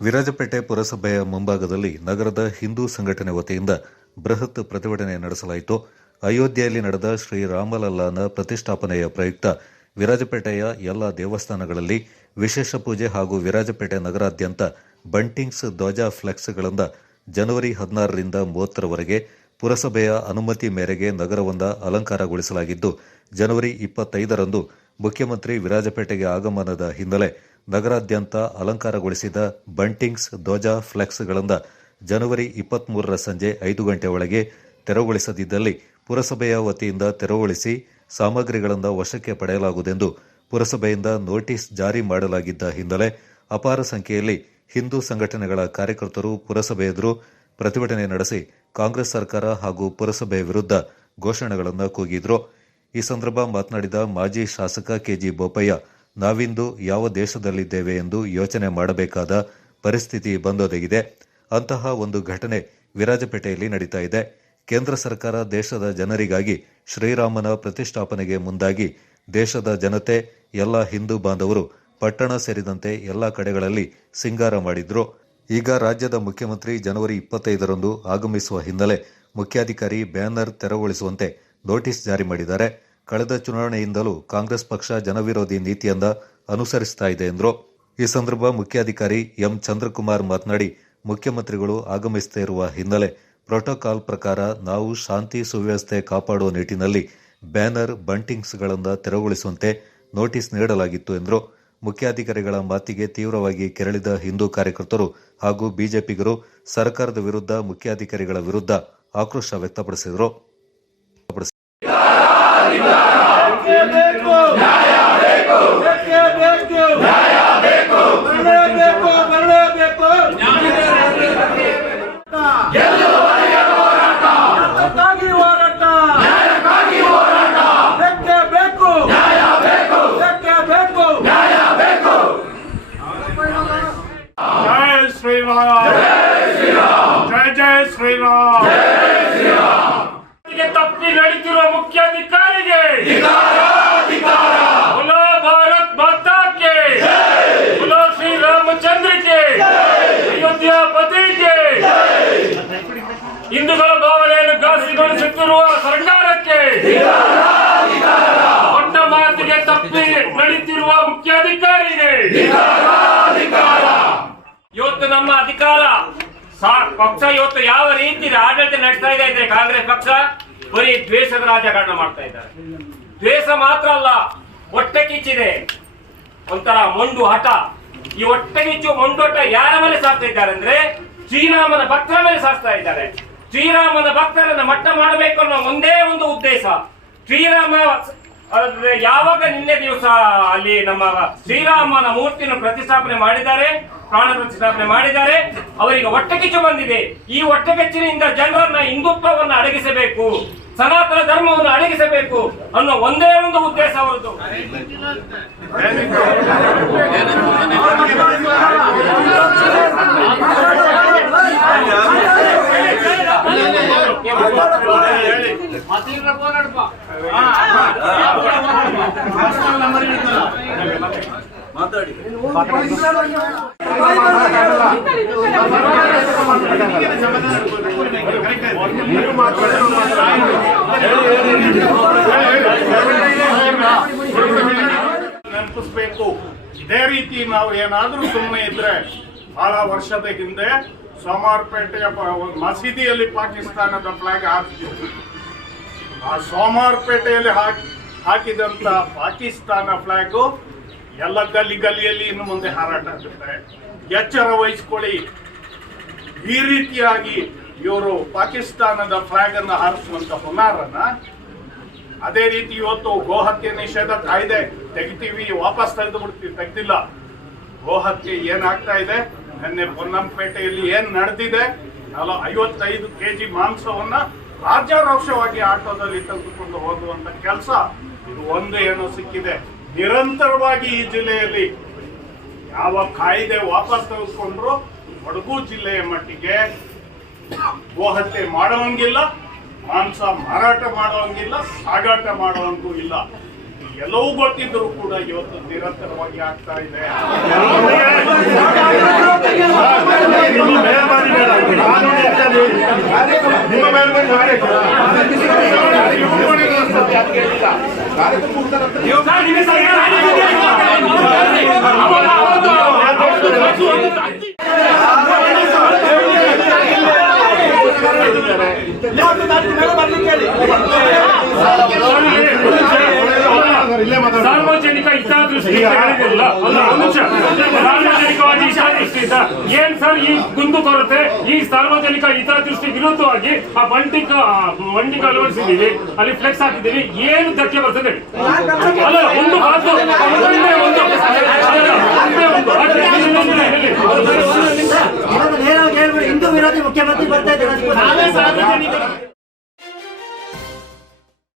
ವಿರಾಜಪೇಟೆ ಪುರಸಭೆಯ ಮುಂಭಾಗದಲ್ಲಿ ನಗರದ ಹಿಂದೂ ಸಂಘಟನೆ ವತಿಯಿಂದ ಬೃಹತ್ ಪ್ರತಿಭಟನೆ ನಡೆಸಲಾಯಿತು. ಅಯೋಧ್ಯೆಯಲ್ಲಿ ನಡೆದ ಶ್ರೀರಾಮಲಲ್ಲಾನ ಪ್ರತಿಷ್ಠಾಪನೆಯ ಪ್ರಯುಕ್ತ ವಿರಾಜಪೇಟೆಯ ಎಲ್ಲ ದೇವಸ್ಥಾನಗಳಲ್ಲಿ ವಿಶೇಷ ಪೂಜೆ ಹಾಗೂ ವಿರಾಜಪೇಟೆ ನಗರಾದ್ಯಂತ ಬಂಟಿಂಗ್ಸ್ ಧ್ವಜ ಫ್ಲೆಕ್ಸ್ಗಳಿಂದ ಜನವರಿ ಹದಿನಾರರಿಂದ ಮೂವತ್ತರವರೆಗೆ ಪುರಸಭೆಯ ಅನುಮತಿ ಮೇರೆಗೆ ನಗರವೊಂದ ಅಲಂಕಾರಗೊಳಿಸಲಾಗಿದ್ದು, ಜನವರಿ ಇಪ್ಪತ್ತೈದರಂದು ಮುಖ್ಯಮಂತ್ರಿ ವಿರಾಜಪೇಟೆಗೆ ಆಗಮನದ ಹಿನ್ನೆಲೆ ನಗರಾದ್ಯಂತ ಅಲಂಕಾರಗೊಳಿಸಿದ ಬಂಟಿಂಗ್ಸ್ ಧ್ವಜ ಫ್ಲೆಕ್ಸ್ಗಳಿಂದ ಜನವರಿ ಇಪ್ಪತ್ಮೂರರ ಸಂಜೆ ಐದು ಗಂಟೆ ಒಳಗೆ ತೆರವುಗೊಳಿಸದಿದ್ದಲ್ಲಿ ಪುರಸಭೆಯ ವತಿಯಿಂದ ತೆರವುಗೊಳಿಸಿ ಸಾಮಗ್ರಿಗಳಿಂದ ವಶಕ್ಕೆ ಪಡೆಯಲಾಗುವುದೆಂದು ಪುರಸಭೆಯಿಂದ ನೋಟಿಸ್ ಜಾರಿ ಮಾಡಲಾಗಿದ್ದ ಹಿನ್ನೆಲೆ ಅಪಾರ ಸಂಖ್ಯೆಯಲ್ಲಿ ಹಿಂದೂ ಸಂಘಟನೆಗಳ ಕಾರ್ಯಕರ್ತರು ಪುರಸಭೆ ಎದುರು ಪ್ರತಿಭಟನೆ ನಡೆಸಿ ಕಾಂಗ್ರೆಸ್ ಸರ್ಕಾರ ಹಾಗೂ ಪುರಸಭೆ ವಿರುದ್ಧ ಘೋಷಣೆಗಳನ್ನು ಕೂಗಿದ್ರು. ಈ ಸಂದರ್ಭ ಮಾತನಾಡಿದ ಮಾಜಿ ಶಾಸಕ ಕೆಜಿ ಬೋಪಯ್ಯ ನಾವಿಂದು ಯಾವ ದೇಶದಲ್ಲಿದ್ದೇವೆ ಎಂದು ಯೋಚನೆ ಮಾಡಬೇಕಾದ ಪರಿಸ್ಥಿತಿ ಬಂದೊದಗಿದೆ. ಅಂತಹ ಒಂದು ಘಟನೆ ವಿರಾಜಪೇಟೆಯಲ್ಲಿ ನಡೀತಾ ಇದೆ. ಕೇಂದ್ರ ಸರ್ಕಾರ ದೇಶದ ಜನರಿಗಾಗಿ ಶ್ರೀರಾಮನ ಪ್ರತಿಷ್ಠಾಪನೆಗೆ ಮುಂದಾಗಿ ದೇಶದ ಜನತೆ, ಎಲ್ಲ ಹಿಂದೂ ಬಾಂಧವರು, ಪಟ್ಟಣ ಸೇರಿದಂತೆ ಎಲ್ಲ ಕಡೆಗಳಲ್ಲಿ ಸಿಂಗಾರ ಮಾಡಿದ್ರು. ಈಗ ರಾಜ್ಯದ ಮುಖ್ಯಮಂತ್ರಿ ಜನವರಿ ಇಪ್ಪತ್ತೈದರಂದು ಆಗಮಿಸುವ ಹಿನ್ನೆಲೆ ಮುಖ್ಯಾಧಿಕಾರಿ ಬ್ಯಾನರ್ ತೆರವುಗೊಳಿಸುವಂತೆ ನೋಟಿಸ್ ಜಾರಿ ಮಾಡಿದ್ದಾರೆ. ಕಳೆದ ಚುನಾವಣೆಯಿಂದಲೂ ಕಾಂಗ್ರೆಸ್ ಪಕ್ಷ ಜನವಿರೋಧಿ ನೀತಿಯನ್ನ ಅನುಸರಿಸ್ತಾ ಇದೆ ಎಂದರು. ಈ ಸಂದರ್ಭ ಮುಖ್ಯಾಧಿಕಾರಿ ಎಂ ಚಂದ್ರಕುಮಾರ್ ಮಾತನಾಡಿ, ಮುಖ್ಯಮಂತ್ರಿಗಳು ಆಗಮಿಸದೇ ಇರುವ ಹಿನ್ನೆಲೆ ಪ್ರೋಟೋಕಾಲ್ ಪ್ರಕಾರ ನಾವು ಶಾಂತಿ ಸುವ್ಯವಸ್ಥೆ ಕಾಪಾಡುವ ನಿಟ್ಟಿನಲ್ಲಿ ಬ್ಯಾನರ್ ಬಂಟಿಂಗ್ಸ್ಗಳನ್ನು ತೆರವುಗೊಳಿಸುವಂತೆ ನೋಟಿಸ್ ನೀಡಲಾಗಿತ್ತು ಎಂದರು. ಮುಖ್ಯಾಧಿಕಾರಿಗಳ ಮಾತಿಗೆ ತೀವ್ರವಾಗಿ ಕೆರಳಿದ ಹಿಂದೂ ಕಾರ್ಯಕರ್ತರು ಹಾಗೂ ಬಿಜೆಪಿಗರು ಸರ್ಕಾರದ ವಿರುದ್ಧ ಮುಖ್ಯಾಧಿಕಾರಿಗಳ ವಿರುದ್ಧ ಆಕ್ರೋಶ ವ್ಯಕ್ತಪಡಿಸಿದರು. ಬೇಕು ನ್ಯಾಯ ಬೇಕು ಬೇಕೇ ಬೇಕು ನ್ಯಾಯ ಬೇಕು ಬರಲೇಬೇಕು ಬರಲೇಬೇಕು ನ್ಯಾಯಕ್ಕಾಗಿ ಹೋರಾಟ ನ್ಯಾಯಕ್ಕಾಗಿ ಹೋರಾಟ ಬೇಕೇ ಬೇಕು ನ್ಯಾಯ ಬೇಕು ಬೇಕೇ ಬೇಕು ನ್ಯಾಯ ಬೇಕು ಜಯ ಶ್ರೀರಾಮ್ ಜಯ ಜಯ ಶ್ರೀರಾಮ್ ತಪ್ಪಿ ನಡೀತಿರುವ ಮುಖ್ಯಾಧಿಕಾರಿಗೆ ಹಿಂದೂಗಳ ಭಾವನೆಯನ್ನು ಘಾಸಿಗೊಳಿಸುತ್ತಿರುವ ಸರ್ಕಾರಕ್ಕೆ ದೊಡ್ಡ ಮಾತಿಗೆ ತಪ್ಪಿ ನಡೀತಿರುವ ಮುಖ್ಯಾಧಿಕಾರಿಗೆ ಇವತ್ತು ನಮ್ಮ ಅಧಿಕಾರ ಪಕ್ಷ ಇವತ್ತು ಯಾವ ರೀತಿ ಆಡಳಿತ ನಡೆಸ್ತಾ ಇದೆ ಅಂದ್ರೆ ಕಾಂಗ್ರೆಸ್ ಪಕ್ಷ ಬರೀ ದ್ವೇಷದ ರಾಜಕಾರಣ ಮಾಡ್ತಾ ಇದ್ದಾರೆ. ದ್ವೇಷ ಮಾತ್ರ ಅಲ್ಲ, ಹೊಟ್ಟೆ ಕಿಚ್ಚಿದೆ. ಒಂಥರ ಮೊಂಡು ಹಠ. ಈ ಹೊಟ್ಟೆ ಕಿಚ್ಚು ಮೊಂಡೊಟ್ಟ ಯಾರ ಮೇಲೆ ಸಾಕ್ತಾ ಇದ್ದಾರೆ ಅಂದ್ರೆ ಶ್ರೀರಾಮನ ಭಕ್ತರ ಮೇಲೆ ಸಾಕ್ತಾ ಇದ್ದಾರೆ. ಶ್ರೀರಾಮನ ಭಕ್ತರನ್ನ ಮಟ್ಟ ಮಾಡಬೇಕು ಅನ್ನೋ ಒಂದೇ ಒಂದು ಉದ್ದೇಶ. ಶ್ರೀರಾಮ ಯಾವಾಗ ನಿನ್ನೆ ದಿವಸ ಅಲ್ಲಿ ನಮ್ಮ ಶ್ರೀರಾಮನ ಮೂರ್ತಿಯನ್ನು ಪ್ರತಿಷ್ಠಾಪನೆ ಮಾಡಿದ್ದಾರೆ, ಪ್ರಾಣ ಪ್ರತಿಷ್ಠಾಪನೆ ಮಾಡಿದ್ದಾರೆ, ಅವರಿಗೆ ಹೊಟ್ಟೆಕಿಚ್ಚು ಬಂದಿದೆ. ಈ ಹೊಟ್ಟೆ ಕಿಚ್ಚಿನಿಂದ ಜನರನ್ನ ಹಿಂದುತ್ವವನ್ನ ಅಡಗಿಸಬೇಕು, ಸನಾತನ ಧರ್ಮವನ್ನು ಅಡಗಿಸಬೇಕು ಅನ್ನೋ ಒಂದೇ ಒಂದು ಉದ್ದೇಶ ಅವರದ್ದು. ನೆನಪಿಸ್ಬೇಕು. ಇದೇ ರೀತಿ ನಾವು ಏನಾದ್ರೂ ಸುಮ್ಮನೆ ಇದ್ರೆ ಬಹಳ ವರ್ಷದ ಹಿಂದೆ ಸೋಮಾರ್ಪೇಟೆಯ ಮಸೀದಿಯಲ್ಲಿ ಪಾಕಿಸ್ತಾನದ ಫ್ಲಾಗ್ ಹಾಕ್ತಿದ್ರು ಆ ಸೋಮಾರ್ಪೇಟೆಯಲ್ಲಿ ಹಾಕಿ, ಹಾಕಿದಂತ ಪಾಕಿಸ್ತಾನ ಫ್ಲಾಗು ಎಲ್ಲ ಗಲ್ಲಿ ಗಲ್ಲಿಯಲ್ಲಿ ಇನ್ನು ಮುಂದೆ ಹಾರಾಟ ಆಗುತ್ತೆ ಎಚ್ಚರ ವಹಿಸ್ಕೊಳ್ಳಿ. ಈ ರೀತಿಯಾಗಿ ಇವರು ಪಾಕಿಸ್ತಾನದ ಫ್ಲಾಗ್ ಅನ್ನು ಹಾರಿಸುವಂತ ಹುನ್ನಾರನ್ನ ಅದೇ ರೀತಿ ಇವತ್ತು ಗೋಹತ್ಯೆ ನಿಷೇಧ ಕಾಯ್ದೆ ತೆಗಿತೀವಿ, ವಾಪಸ್ ತೆಗೆದು ಬಿಡ್ತೀವಿ, ತೆಗ್ದಿಲ್ಲ. ಗೋಹತ್ಯೆ ಏನಾಗ್ತಾ ಇದೆ? ನಿನ್ನೆ ಪೊನ್ನಂಪೇಟೆಯಲ್ಲಿ ಏನ್ ನಡೆದಿದೆ? ಐವತ್ತೈದು ಕೆಜಿ ಮಾಂಸವನ್ನ ರಾಜ್ಯಾರೋಕ್ಷವಾಗಿ ಆಟೋದಲ್ಲಿ ತೆಗೆದುಕೊಂಡು ಹೋಗುವಂತ ಕೆಲಸ, ಇದು ಒಂದು ಏನೋ ಸಿಕ್ಕಿದೆ. ನಿರಂತರವಾಗಿ ಈ ಜಿಲ್ಲೆಯಲ್ಲಿ ಯಾವ ಕಾಯ್ದೆ ವಾಪಸ್ ತೆಗೆದುಕೊಂಡ್ರು ಕೊಡಗು ಜಿಲ್ಲೆಯ ಮಟ್ಟಿಗೆ ಗೋಹತ್ಯೆ ಮಾಡುವಂಗಿಲ್ಲ, ಮಾಂಸ ಮಾರಾಟ ಮಾಡುವಂಗಿಲ್ಲ, ಸಾಗಾಟ ಮಾಡುವಂಗೂ ಇಲ್ಲ. ಎಲ್ಲವೂ ಗೊತ್ತಿದ್ದರೂ ಕೂಡ ಇವತ್ತು ನಿರಂತರವಾಗಿ ಆಗ್ತಾ ಇದೆ. ನಿಮ್ಮ ಮೆಹರ್ಬಾನಿ ಬೇಡ ಕಾನೂನು ಇರ್ತದೆ. ನಿಮ್ಮ ಮೆಹರ್ಬಾನಿ ಬೇಡ. ಇಲ್ಲೇ ಮಾತಾಡಿ ಸಾರ್ವಜನಿಕ ಹಿತಾದೃಷ್ಟಿ ಅಂತ ಹೇಳಿದಿರಲ್ಲ ಅಲ್ಲ ಒಂದು ನಿಮಿಷ ಸಾರ್ವಜನಿಕವಾಗಿ ಹಿತಾದೃಷ್ಟಿಯಿಂದ ಏನ್ ಸರ್ ಈ ಕುಂದು ಕೊರತೆ? ಈ ಸಾರ್ವಜನಿಕ ಹಿತಾದೃಷ್ಟಿ ವಿರುದ್ಧವಾಗಿ ಆ ಬಂಟಿಕ ಬಂಡಿ ಅಳವಡಿಸಿದ್ದೀವಿ. ಅಲ್ಲಿ ಫ್ಲೆಕ್ಸ್ ಹಾಕಿದ್ದೀವಿ. ಏನು ಧಕ್ಕೆ ಬರ್ತದೆ ಅಲ್ಲ, ಒಂದು ಮಾತು. ಒಂದು.